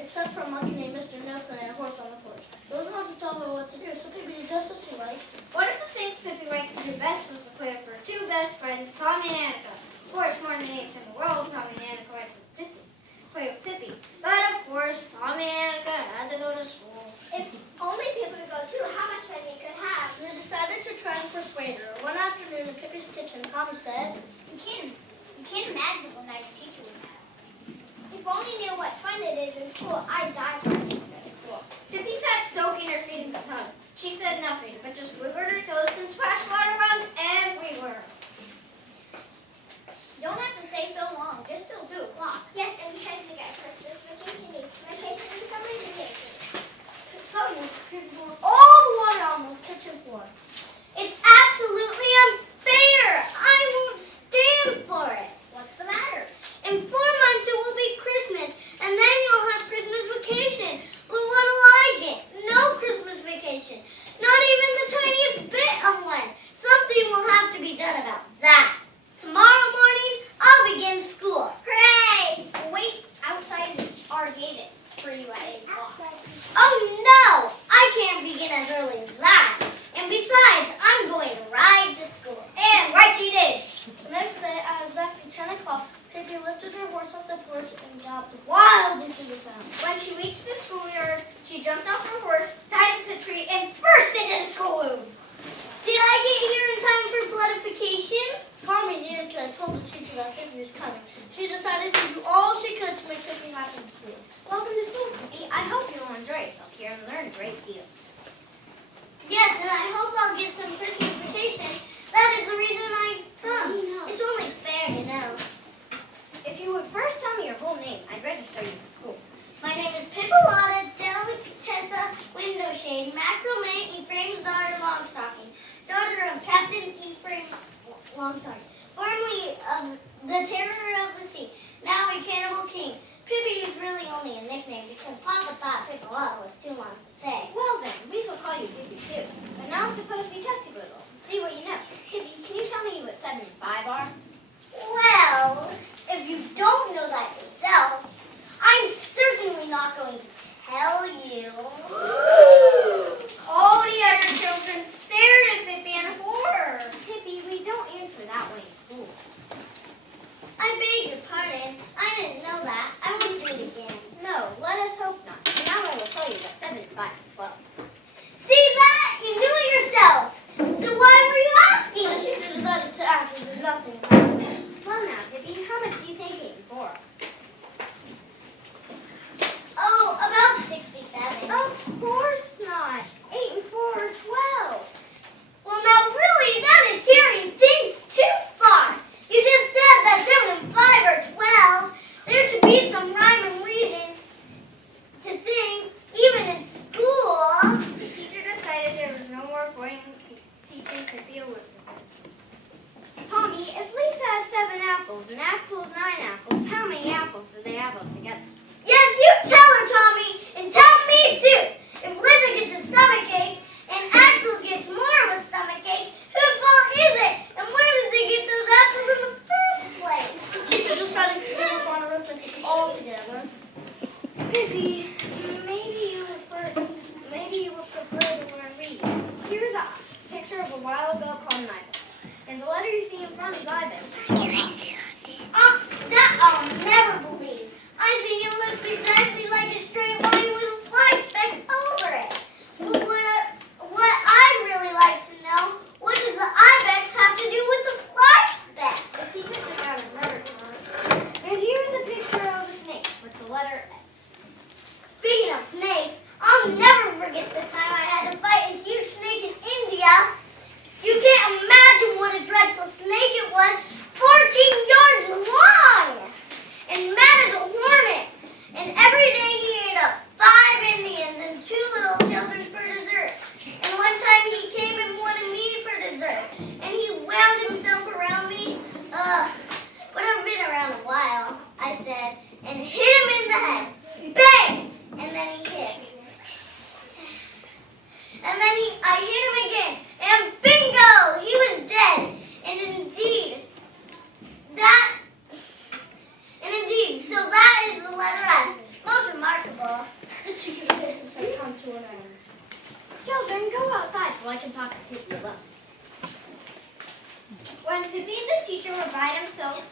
except for a monkey named Mr. Nelson and a horse on the porch. Those are to tell her what to do, so Pippi did just as she liked. One of the things Pippi liked to do best was to play with her two best friends, Tommy and Annika. Of course, more than names in the world, Tommy and Annika liked to play with Pippi. But of course, Tommy and Annika had to go to school. If only Pippi would go too, how much fun we could have. They decided to try and persuade her. One afternoon in Pippi's kitchen, Tommy said, You can't imagine what a nice teacher we have. If only knew what fun it is in school, I'd die for to go to school. Pippi sat soaking her feet in the tub. She said nothing, but just wiggled her toes and splashed water around everywhere. You don't have to stay so long, just till 2 o'clock. Yes, and besides we got Christmas vacation days, summer vacation. suddenly Pippi poured all the water on the kitchen floor. It's absolutely unfair. I won't stand for it. What's the matter? In 4 months it will be Christmas, and then you'll have Christmas vacation. But what'll I get? No Christmas vacation. Not even the tiniest bit of one. Something will have to be done about that. Tomorrow morning, I'll begin school. Hooray! Wait outside our gate for you at 8 o'clock. Oh no! I can't begin as early as that. And besides, I'm going to ride to school. And right she did. The next day, at exactly 10 o'clock, Pippi lifted her horse off the porch and galloped wildly through the town. When she reached the schoolyard, she jumped off her horse, tied it to the tree, and burst into the schoolroom. Did I get here in time for bloodification? Tommy and Annika told the teacher that Pippi was coming. She decided to do all she could to make Pippi happy in school. Welcome to school, Pippi. I hope you'll enjoy yourself here and learn a great deal. Yes, and I hope I'll get some Christmas vacation. That is the reason I come. It's only fair to know. If you would first tell me your whole name, I'd register you for school. My name is Pippi Delicatessa Windowshade, Macrame Ephraim's daughter Longstocking, daughter of Captain Ephraim Longstocking, formerly of the Terror of the Sea, now a cannibal king. Pippi is really only a nickname because Papa thought Pippola was too long to say. Well then, we shall call you Pippi too. But now suppose we test you a little. See what you know. Pippi, can you tell me what 7 and 5 are? Well, if you don't know that yourself, I'm certainly not going to tell you. All the other children stared at Pippi in horror. Pippi, we don't answer that way in school. I beg your pardon. I didn't know that. I won't do it again. No, let us hope not. And now I will tell you that 7 and 5 are 12. See that? You knew it yourself. So why were you asking? The teacher decided to act as if nothing happened. Well now, Pippi, how much do you think 8 and 4 are? Oh, about 67. Of course not. 8 and 4 are 12. Well, now really, that is carrying things too far. You just said that 7 and 5 are 12. There should be some rhyme and reason to things, even in school. The teacher decided there was no more point in teaching Pippi arithmetic. Tommy, if Lisa has 7 apples and Axel has 9 apples, how many apples do they have altogether? Yes, you tell her, Tommy, and tell me too. If Lisa gets a stomachache and Axel gets more of a stomachache, whose fault is it? And where did they get those apples in the first place? The teacher decided to give up on arithmetic altogether. Pippi, maybe you would prefer to learn reading. Here's a picture of a while ago called an ibis. And the letter you see in front is ibis. Can I sit on this? That I'll never believe. I think it looks exactly like a straight line with a fly speck over it. But what I'd really like to know, what does the ibex have to do with the fly speck? The teacher took out a letter card. And here's a picture of a snake with the letter S. Speaking of snakes, I'll never forget the time I had to fight a huge snake in India. You can't imagine what a dreadful snake it was, 14 yards long, and mad as a hornet. And every day he ate up 5 Indians and 2 little children for dessert. And one time he came and wanted me for dessert, and he wound himself around me. But I've been around a while, I said, and hit him in the head. Bang! And then he hit. And then I hit him again, and bingo! He was dead. And indeed, that I can talk to Pippi alone. When Pippi and the teacher were by themselves,